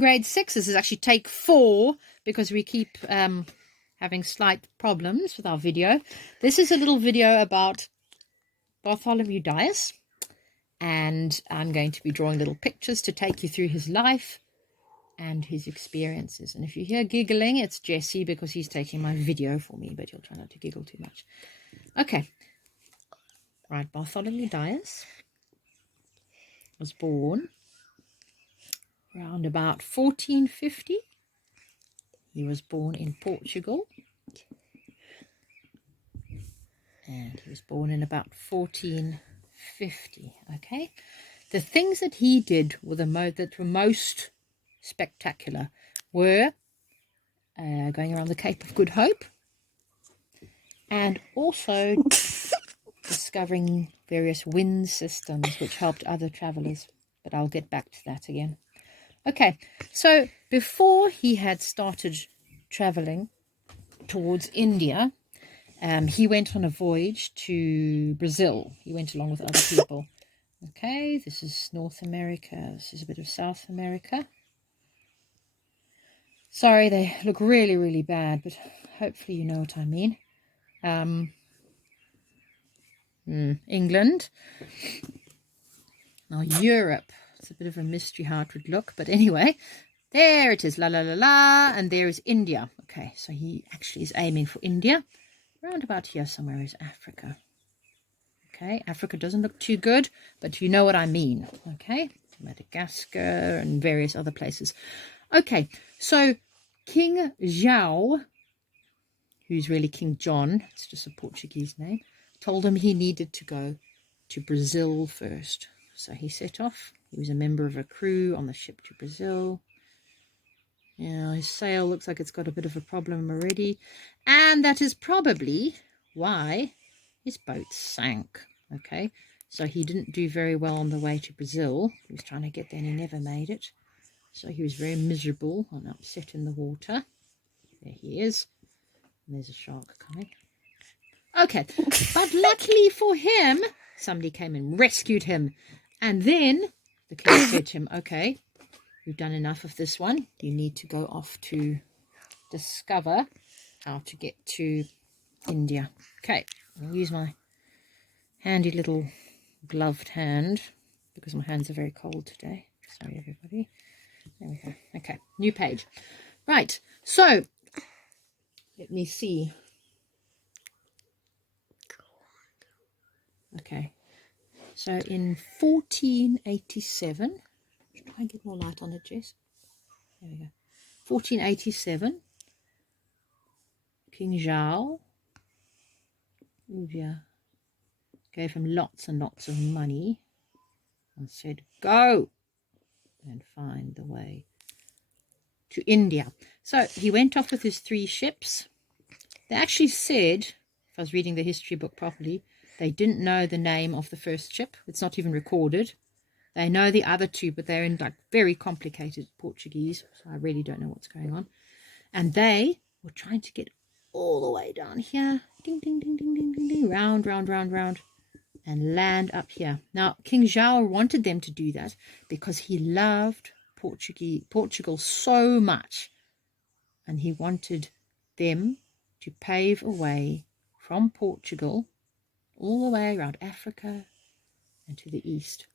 Grade 6. This is actually take 4 because we keep having slight problems with our video. This is a little video about Bartholomew Dias, and I'm going to be drawing little pictures to take you through his life and his experiences. And if you hear giggling, it's Jesse because he's taking my video for me, but you'll try not to giggle too much. Okay. Right, Bartholomew Dias was born around about 1450. He was born in Portugal, and he was born in about 1450. Okay, the things that he did were that were most spectacular were going around the Cape of Good Hope, and also discovering various wind systems which helped other travelers, but I'll get back to that again. Okay, so before he had started traveling towards India, he went on a voyage to Brazil. He went along with other people. Okay, this is North America. This is a bit of South America. Sorry, they look really, really bad, but hopefully you know what I mean. England. Now Europe. It's a bit of a mystery how it would look, but anyway, there it is, la la la la, and there is India. Okay, so he actually is aiming for India. Around about here somewhere is Africa. Okay, Africa doesn't look too good, but you know what I mean. Okay, Madagascar and various other places. Okay, so King João, who's really King John, it's just a Portuguese name, told him he needed to go to Brazil first. So he set off. He was a member of a crew on the ship to Brazil. Yeah, his sail looks like it's got a bit of a problem already. And that is probably why his boat sank. Okay, so he didn't do very well on the way to Brazil. He was trying to get there and he never made it. So he was very miserable and upset in the water. There he is. And there's a shark coming. Okay, but luckily for him, somebody came and rescued him. And then the king said to him, okay, we've done enough of this one. You need to go off to discover how to get to India. Okay, I'll use my handy little gloved hand because my hands are very cold today. Sorry, everybody. There we go. Okay, new page. Right, so let me see. Okay, so in 1487, try and get more light on it, Jess. There we go. 1487, King João gave him lots and lots of money and said, go and find the way to India. So he went off with his 3 ships. They actually said, if I was reading the history book properly, they didn't know the name of the first ship. It's not even recorded. They know the other 2, but they're in like very complicated Portuguese, so I really don't know what's going on. And they were trying to get all the way down here, ding, ding, ding, ding, ding, ding, ding, round, round, round, round, and land up here. Now, King João wanted them to do that because he loved Portugal so much, and he wanted them to pave a way from Portugal all the way around Africa and to the east.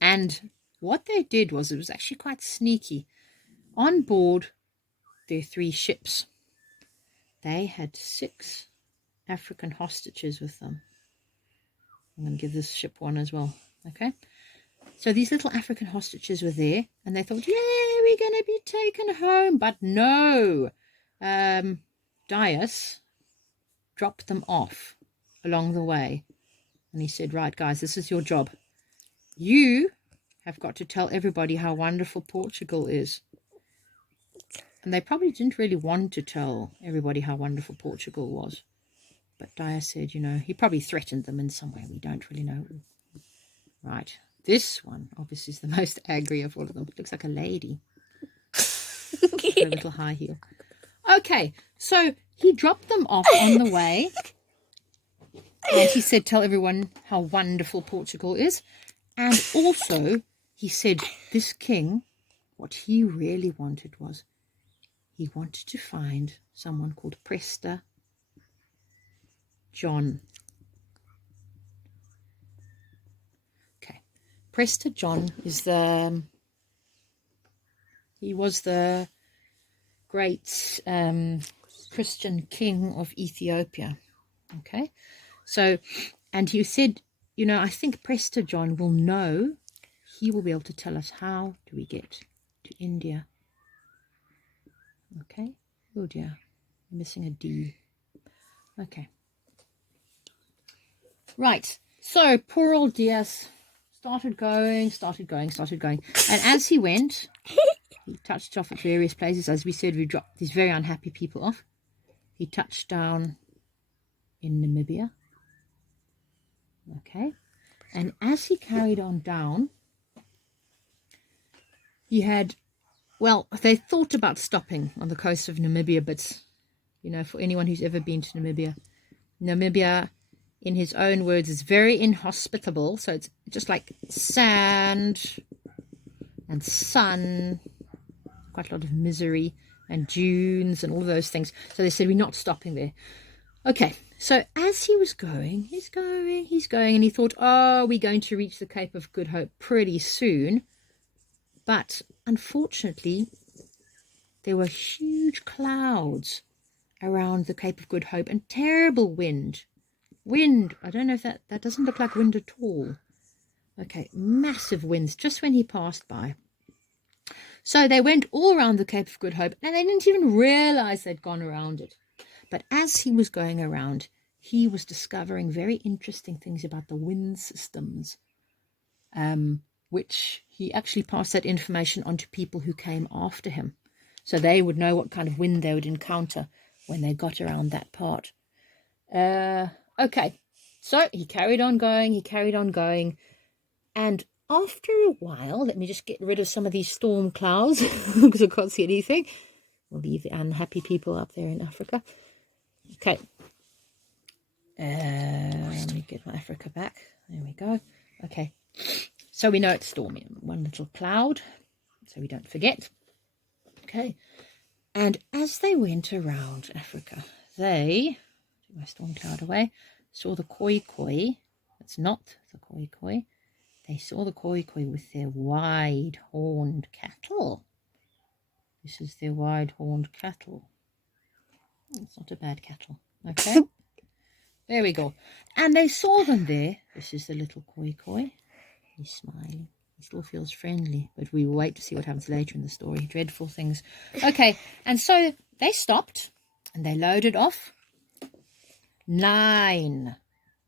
And what they did was, it was actually quite sneaky. On board their 3 ships, they had 6 African hostages with them. I'm going to give this ship one as well. Okay, so these little African hostages were there, and they thought, yeah, we're going to be taken home. But no, Dias dropped them off along the way, and he said, right guys, this is your job. You have got to tell everybody how wonderful Portugal is. And they probably didn't really want to tell everybody how wonderful Portugal was, but Dias said, you know, he probably threatened them in some way. We don't really know. Right, this one obviously is the most angry of all of them. It looks like a lady. A little high heel. Okay, so he dropped them off on the way, and he said, tell everyone how wonderful Portugal is. And also he said, this king what he really wanted was, he wanted to find someone called Prester John. Okay, Prester John is he was the great Christian king of Ethiopia. Okay, so, and he said, you know, I think Prester John will know, he will be able to tell us how do we get to India. Okay, oh dear, I'm missing a D. Okay, right, so poor old Dias started going, and as he went, he touched off at various places. As we said, we dropped these very unhappy people off. He touched down in Namibia. Okay, and as he carried on down, he had, well, they thought about stopping on the coast of Namibia, but, you know, for anyone who's ever been to Namibia, Namibia, in his own words, is very inhospitable. So it's just like sand and sun, quite a lot of misery, and dunes and all those things. So they said, we're not stopping there. Okay, so as he was going, he's going, and he thought, oh, we're going to reach the Cape of Good Hope pretty soon. But unfortunately, there were huge clouds around the Cape of Good Hope and terrible wind. I don't know if that doesn't look like wind at all. Okay, massive winds just when he passed by. So they went all around the Cape of Good Hope, and they didn't even realize they'd gone around it. But as he was going around, he was discovering very interesting things about the wind systems, which he actually passed that information on to people who came after him. So they would know what kind of wind they would encounter when they got around that part. Okay, so he carried on going, and after a while, let me just get rid of some of these storm clouds because I can't see anything. We'll leave the unhappy people up there in Africa. Okay, let me get my Africa back. There we go. Okay, so we know it's stormy. One little cloud, so we don't forget. Okay, and as they went around Africa, they, take my storm cloud away, saw the koi. That's not the koi. They saw the koi with their wide-horned cattle. This is their wide-horned cattle. It's not a bad cattle. Okay. There we go. And they saw them there. This is the little koi. He's smiling. He still feels friendly, but we will wait to see what happens later in the story. Dreadful things. Okay, and so they stopped and they loaded off 9.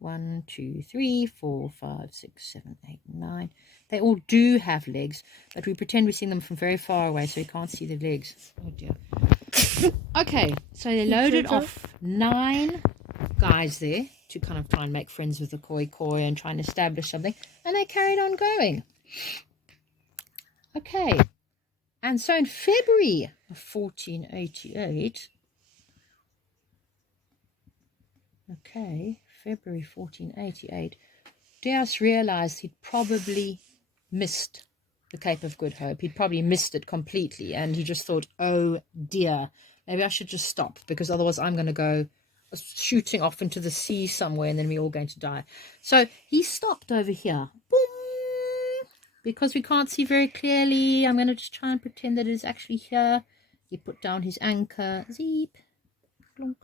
1, 2, 3, 4, 5, 6, 7, 8, 9. They all do have legs, but we pretend we're seeing them from very far away, so you can't see the legs. Oh dear. Okay, so they loaded off 9 guys there to kind of try and make friends with the koi and try and establish something, and they carried on going. Okay, and so in February of 1488, February 1488, Dias realized he'd probably missed the Cape of Good Hope. He'd probably missed it completely, and he just thought, oh dear, maybe I should just stop, because otherwise I'm going to go shooting off into the sea somewhere, and then we're all going to die. So he stopped over here. Boom! Because we can't see very clearly, I'm going to just try and pretend that it is actually here. He put down his anchor. Zeep. Plonk.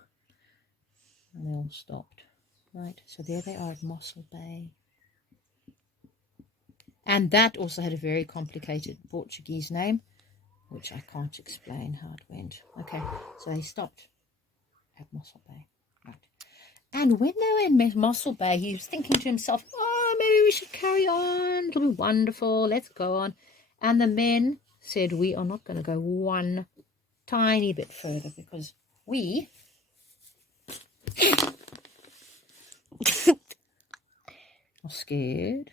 And they all stopped. Right, so there they are at Mossel Bay. And that also had a very complicated Portuguese name, which I can't explain how it went. Okay, so they stopped at Mossel Bay. Right. And when they were in Mossel Bay, he was thinking to himself, oh, maybe we should carry on. It'll be wonderful. Let's go on. And the men said, we are not going to go one tiny bit further, because we are scared.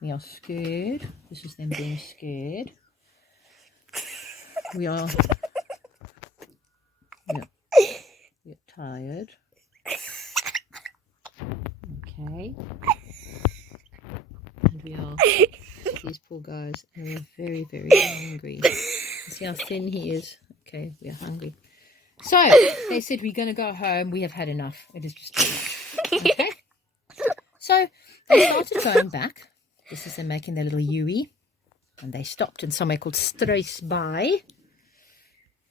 We are scared. This is them being scared. We are we're tired. Okay. And we are these poor guys. And they're very, very hungry. See how thin he is? Okay, we are hungry. So, they said, we're going to go home. We have had enough. It is just too much. Okay? So, they started going back. This is them making their little Yui. And they stopped in somewhere called Struisbaai.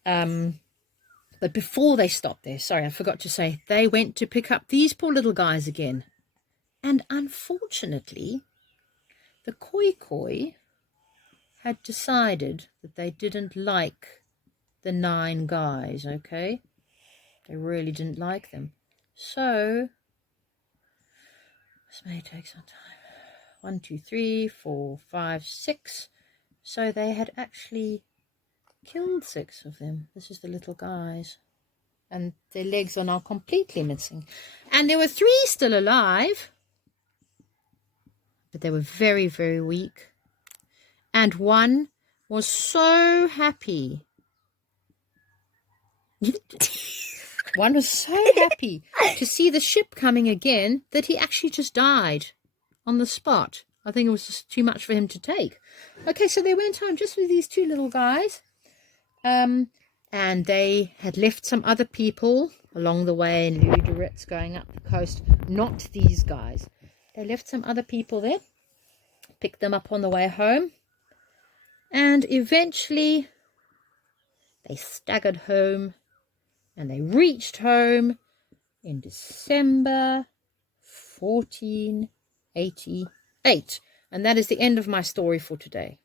But before they stopped there, sorry, I forgot to say, they went to pick up these poor little guys again. And unfortunately, the koi had decided that they didn't like the 9 guys, okay? They really didn't like them. So, this may take some time. 1, 2, 3, 4, 5, 6. So they had actually killed 6 of them. This is the little guys. And their legs are now completely missing. And there were 3 still alive. But they were very, very weak. And one was so happy. One was so happy to see the ship coming again that he actually just died on the spot. I think it was just too much for him to take. Okay, so they went home just with these 2 little guys. And they had left some other people along the way in Louis de Ritz going up the coast. Not these guys. They left some other people there. Picked them up on the way home. And eventually they staggered home. And they reached home in December 1488. And that is the end of my story for today.